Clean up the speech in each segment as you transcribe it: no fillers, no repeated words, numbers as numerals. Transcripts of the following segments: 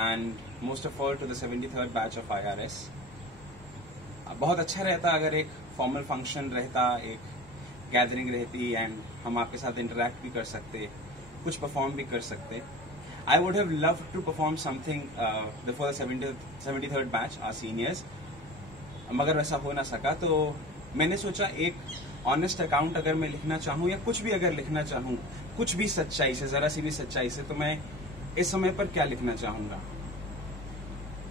and most of all to the 73rd batch of IRS. बहुत अच्छा रहता अगर एक फॉर्मल फंक्शन रहता, एक गैदरिंग रहती एंड हम आपके साथ इंटरेक्ट भी कर सकते, कुछ परफॉर्म भी कर सकते. I would have loved to perform something before the 73rd batch, our seniors. मगर वैसा हो ना सका, तो मैंने सोचा एक ऑनेस्ट अकाउंट अगर मैं लिखना चाहूँ या कुछ भी अगर लिखना चाहूँ, कुछ भी सच्चाई से, जरा सी भी सच्चाई से, तो मैं इस समय पर क्या लिखना चाहूंगा.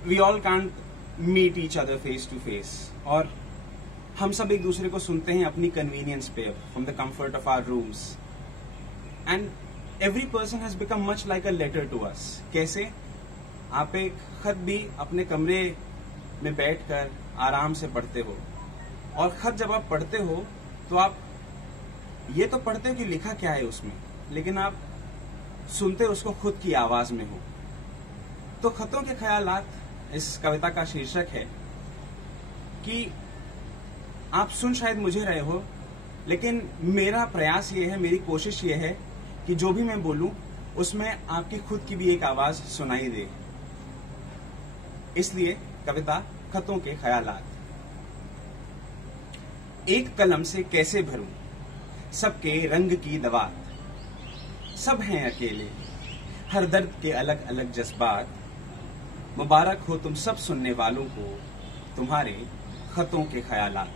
We all can't meet each other face to face, और हम सब एक दूसरे को सुनते हैं अपनी कन्वीनियंस पे, from the comfort of our rooms. And every person has become much like a letter to us. कैसे? आप एक खत भी अपने कमरे में बैठकर आराम से पढ़ते हो, और खत जब आप पढ़ते हो तो आप ये तो पढ़ते हो कि लिखा क्या है उसमें, लेकिन आप सुनते उसको खुद की आवाज में हो. तो खतों के ख्यालात इस कविता का शीर्षक है कि आप सुन शायद मुझे रहे हो, लेकिन मेरा प्रयास ये है, मेरी कोशिश ये है कि जो भी मैं बोलूं उसमें आपकी खुद की भी एक आवाज सुनाई दे. इसलिए कविता खतों के ख्यालात. एक कलम से कैसे भरूं सबके रंग की दवात, सब हैं अकेले, हर दर्द के अलग अलग जज्बात. मुबारक हो तुम सब सुनने वालों को तुम्हारे खतों के ख्यालात.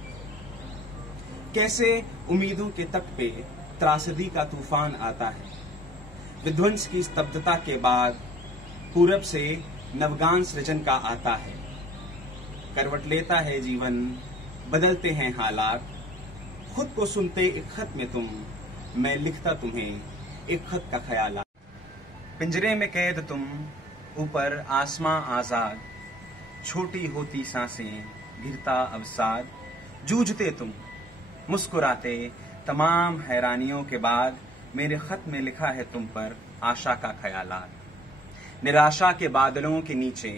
कैसे उम्मीदों के तट पे त्रासदी का तूफान आता है, विध्वंस की स्तब्धता के बाद पूरब से नवगान सृजन का आता है. करवट लेता है जीवन, बदलते हैं हालात. खुद को सुनते एक खत में तुम, मैं लिखता तुम्हें एक खत का ख्यालात. पिंजरे में कैद तुम, ऊपर आसमां आजाद, छोटी होती सांसें, गिरता अवसाद. जूझते तुम, मुस्कुराते, तमाम हैरानियों के बाद मेरे खत में लिखा है तुम पर आशा का ख्यालात. निराशा के बादलों के नीचे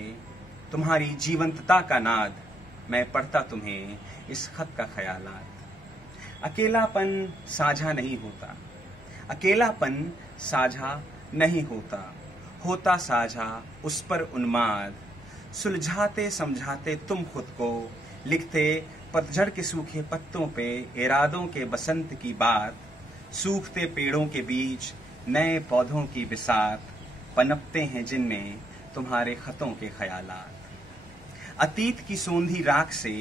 तुम्हारी जीवंतता का नाद, मैं पढ़ता तुम्हें इस खत का ख्यालात. अकेलापन साझा नहीं होता, अकेलापन साझा नहीं होता, होता साझा उस पर उन्माद. सुलझाते समझाते तुम खुद को, लिखते पतझड़ के सूखे पत्तों पे इरादों के बसंत की बात. सूखते पेड़ों के बीच नए पौधों की बिसात, पनपते हैं जिनमें तुम्हारे खतों के ख्यालात. अतीत की सोंधी राख से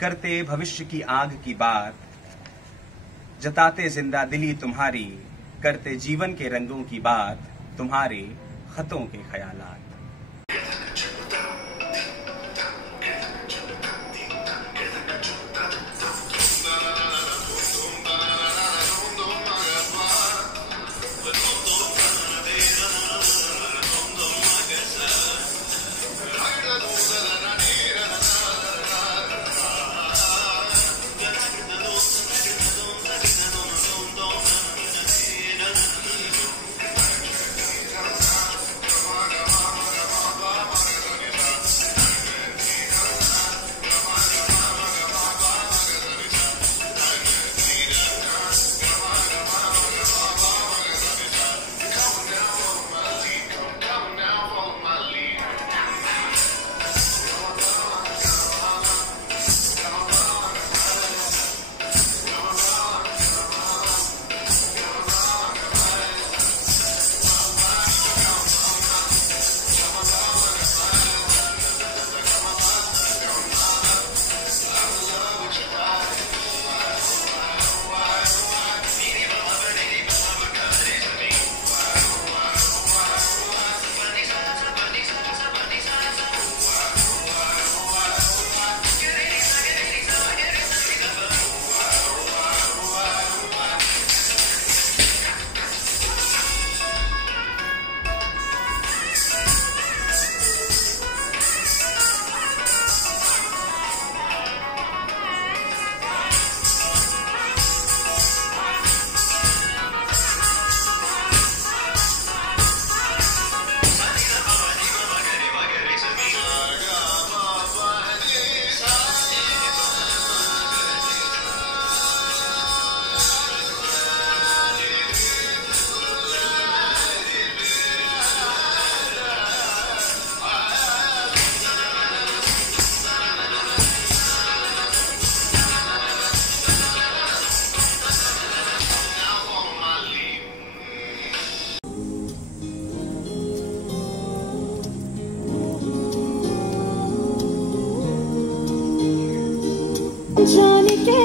करते भविष्य की आग की बात, जताते जिंदा दिली तुम्हारी, करते जीवन के रंगों की बात, तुम्हारे खतों के ख्यालात.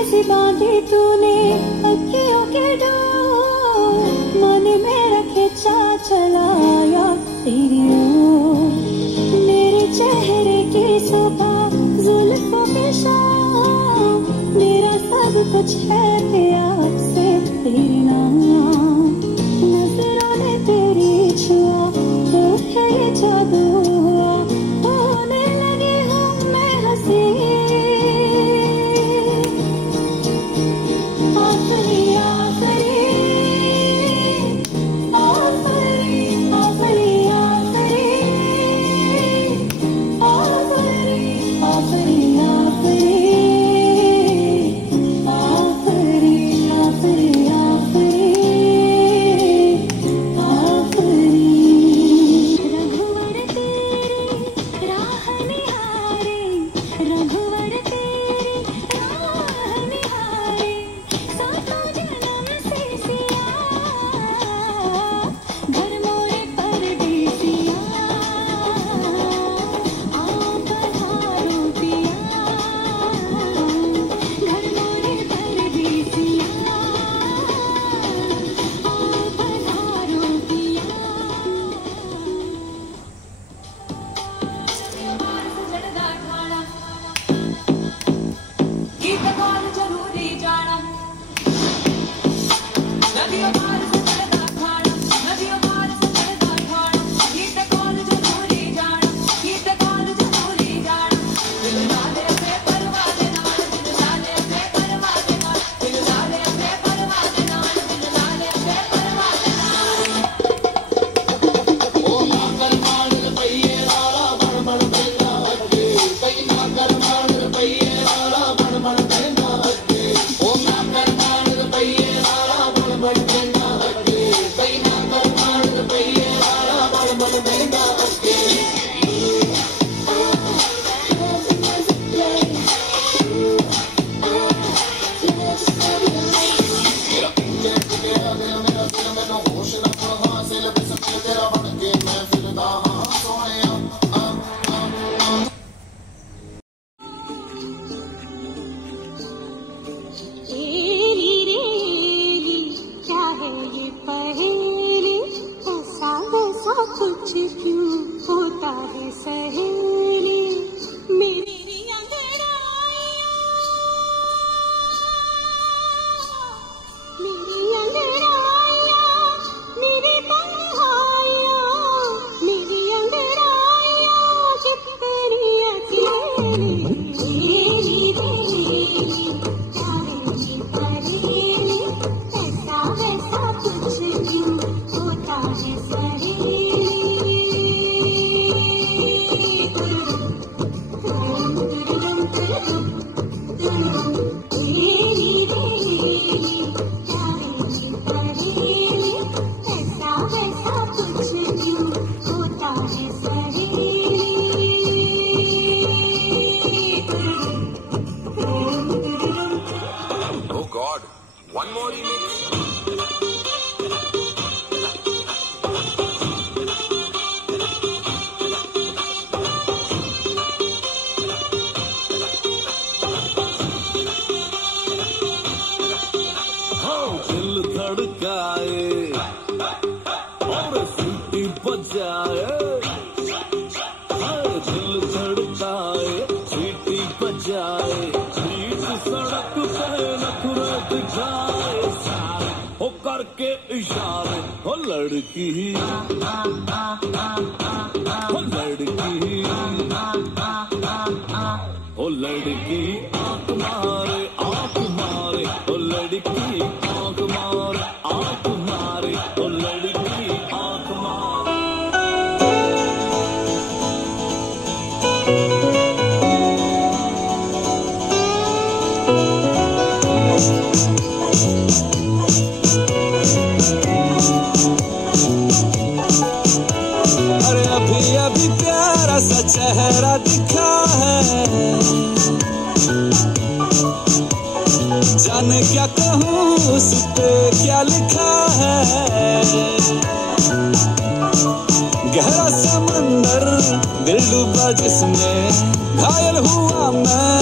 सी बांधी तूने अखियों के डोर, मन मेरा खिंचा चलाया तेरी ओर। मेरे चेहरे की सुबह जुल्फों पे शाम, मेरा सब कुछ है प्यार से तेरे नाम। नजरों ने तेरी छुआ तो है ये जादू हुआ, होने लगी हूँ मैं हंसी। आफरी आफरी आफरी आफरी आफरी आफरी आफरी कुछ क्यों होता है सहेली मेरी अंगड़ाइयाँ, मेरी अंगड़ाइयाँ, मेरी तन्हाइयाँ, मेरी अंगड़ाइयाँ कितनी अकेली। मेरी तेरी क्या है ये पहेली, ऐसा वैसा कुछ क्यों होता है सहेली। Oh God, one more remix. दिल धड़काए और सीटी बजाए, दिल धड़काए सीटी बजाए, बीच सड़क पे नखरे दिखाए, सारे हो करके इशारे, हो लड़की हो लड़की हो लड़की आंख मारे आंख मारे, हो लड़की आंख मारे आंख मारे, हो लड़की आंख मारे। अरे अभी अभी प्यारा सा चेहरा दिखा है, जाने क्या कहूँ उस पे क्या लिखा है। गहरा समंदर दिल डूबा जिसमें, घायल हुआ मैं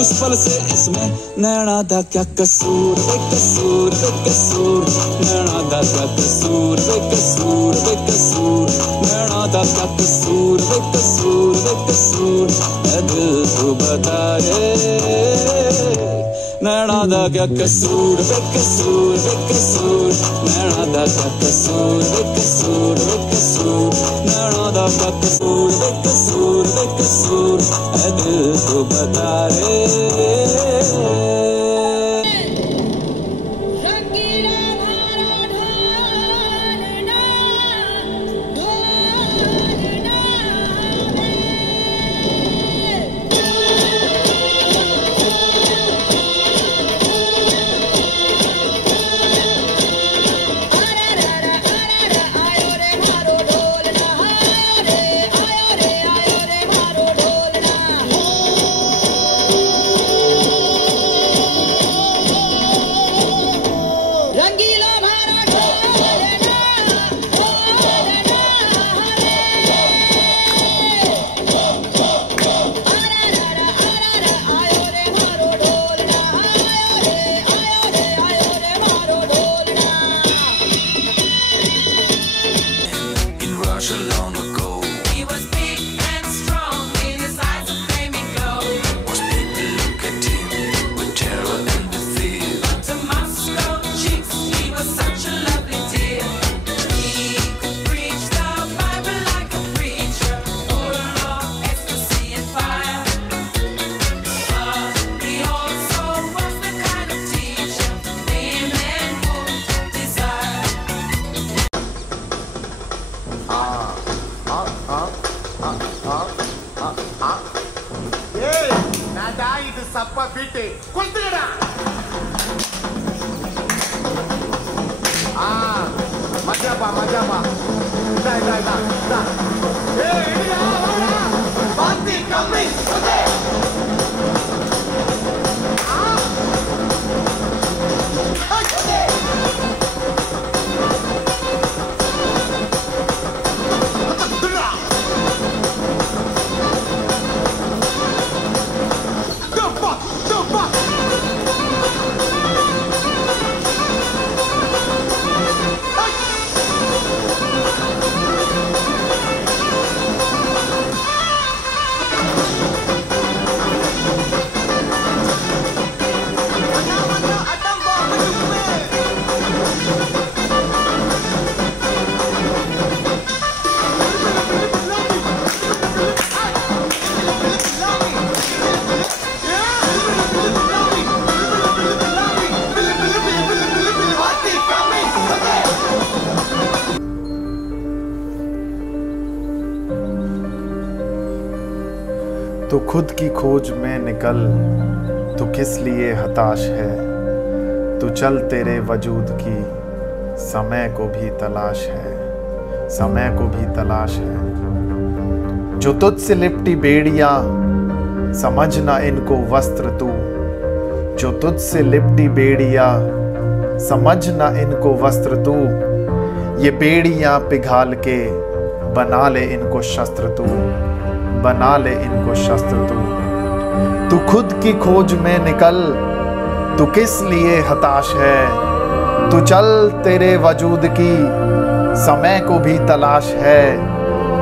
उस पल से इसमें। नैना दा क्या कसूर बेकसूर बेकसूर, नैना दा क्या कसूर बेकसूर बेकसूर, नैना दा क्या कसूर बेकसूर बेकसूर, ऐ दिल तू बता रे नैना दा क्या कसूर बेकसूर बेकसूर, नैना दा क्या कसूर बेकसूर बेकसूर, नैना दा क्या कसूर बेकसूर बेकसूर, ऐ दिल तू बता रे। சப்பா பீட்டு கொடுத்துக்கடா. மஜாப்பா மஜாப்பா. இதா இதா இதா இதா. ஏய் இடியா வாடா. பாத்தி கம்மி. ஓகே. तो खुद की खोज में निकल, तो किस लिए हताश है, तो चल तेरे वजूद की समय को भी तलाश है, समय को भी तलाश है। जो तुझसे लिपटी बेड़ियां समझना इनको वस्त्र तू, जो तुझसे लिपटी बेड़ियां समझना इनको वस्त्र तू, ये बेड़ियां पिघाल के बना ले इनको शस्त्र तू, बना ले इनको शस्त्र तू। तू खुद की खोज में निकल, तू किस लिए हताश है, तू चल तेरे वजूद की समय को भी तलाश है,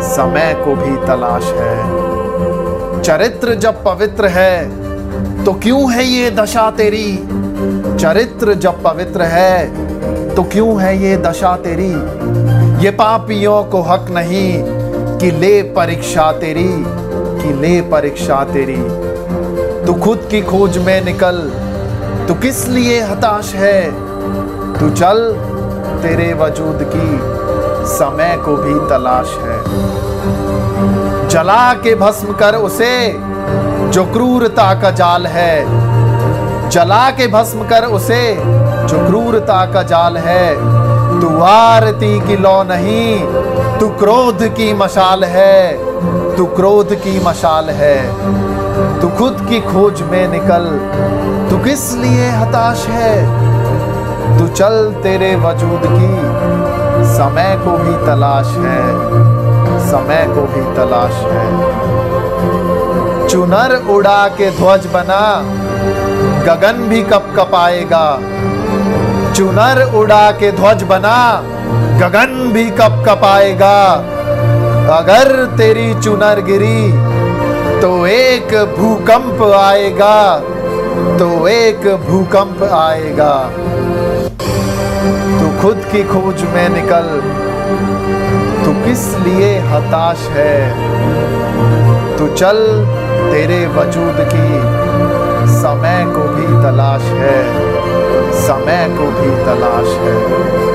समय को भी तलाश है। चरित्र जब पवित्र है तो क्यों है ये दशा तेरी, चरित्र जब पवित्र है तो क्यों है ये दशा तेरी। ये पापियों को हक नहीं कि ले परीक्षा तेरी, कि ले परीक्षा तेरी। तू खुद की खोज में निकल, तू किस लिए हताश है, तू चल तेरे वजूद की समय को भी तलाश है। जला के भस्म कर उसे जो क्रूरता का जाल है, जला के भस्म कर उसे जो क्रूरता का जाल है। तू आरती की लौ नहीं, तू क्रोध की मशाल है, तू क्रोध की मशाल है। तू खुद की खोज में निकल, तू किस लिए हताश है, तू चल तेरे वजूद की समय को भी तलाश है, समय को भी तलाश है। चुनर उड़ा के ध्वज बना, गगन भी कब कपाएगा। चुनर उड़ा के ध्वज बना, गगन भी कब कपाएगा। अगर तेरी चुनर गिरी तो एक भूकंप आएगा, तो एक भूकंप आएगा। तू खुद की खोज में निकल, तू किस लिए हताश है। तू चल, तेरे वजूद की समय को भी तलाश है, समय को भी तलाश है।